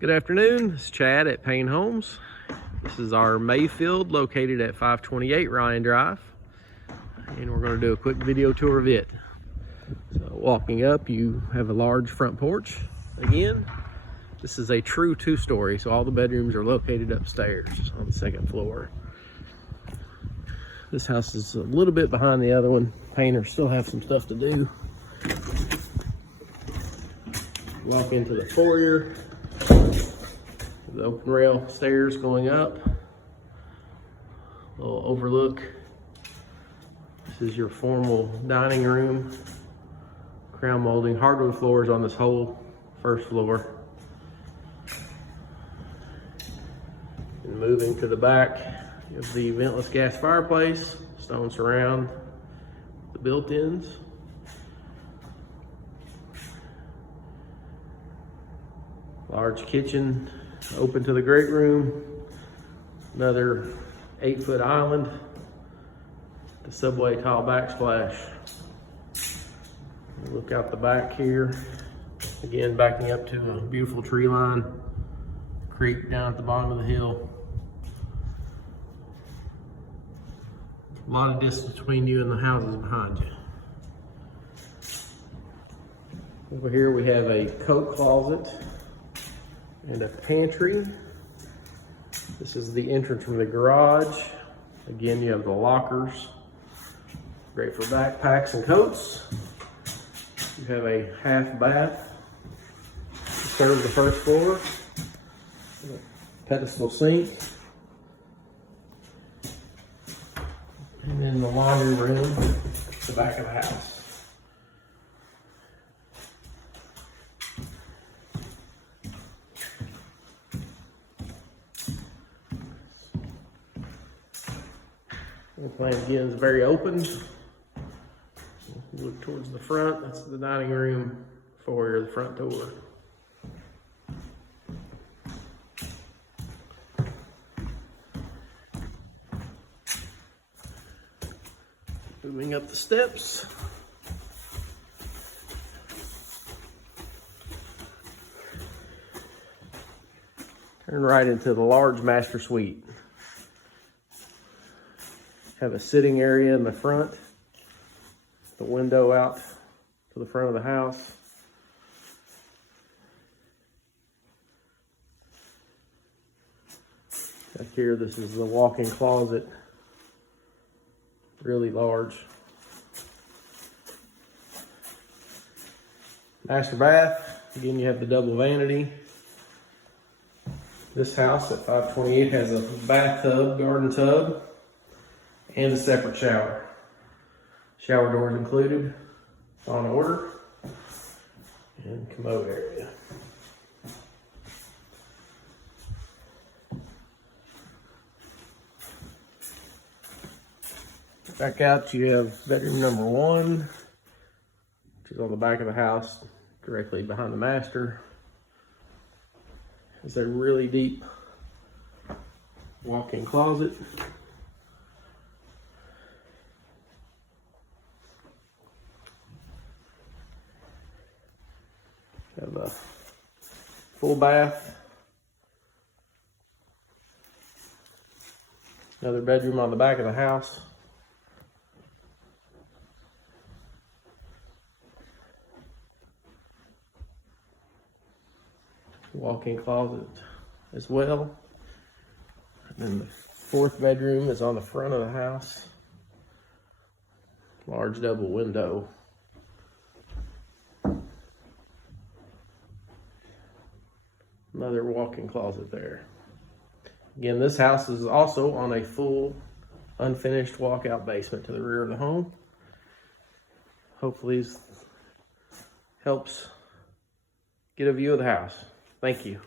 Good afternoon, it's Chad at Payne Homes. This is our Mayfield located at 528 Ryan Drive. And we're going to do a quick video tour of it. So walking up, you have a large front porch. Again, this is a true two-story, so all the bedrooms are located upstairs on the second floor. This house is a little bit behind the other one. Painters still have some stuff to do. Walk into the foyer. The open rail stairs going up. A little overlook. This is your formal dining room. Crown molding, hardwood floors on this whole first floor. And moving to the back, you have the ventless gas fireplace, stone surround, the built-ins. Large kitchen, open to the great room. Another 8-foot island. The subway tile backsplash. Look out the back here. Again, backing up to a beautiful tree line. Creek down at the bottom of the hill. A lot of distance between you and the houses behind you. Over here we have a coat closet and a pantry. This is the entrance from the garage. Again, you have the lockers. Great for backpacks and coats. You have a half bath to serve the first floor. Pedestal sink. And then the laundry room, the back of the house. The plan again is very open. Look towards the front, that's the dining room, foyer, the front door. Moving up the steps. Turn right into the large master suite. Have a sitting area in the front, the window out to the front of the house. Back here, this is the walk-in closet, really large. Master bath, again you have the double vanity. This house at 528 has a bathtub, garden tub, and a separate shower. Shower doors included, on order, and commode area. Back out, you have bedroom number 1, which is on the back of the house, directly behind the master. It's a really deep walk-in closet. Have a full bath. Another bedroom on the back of the house. Walk-in closet as well. And then the fourth bedroom is on the front of the house. Large double window. Another walk-in closet there. Again, this house is also on a full unfinished walkout basement to the rear of the home. Hopefully this helps get a view of the house. Thank you.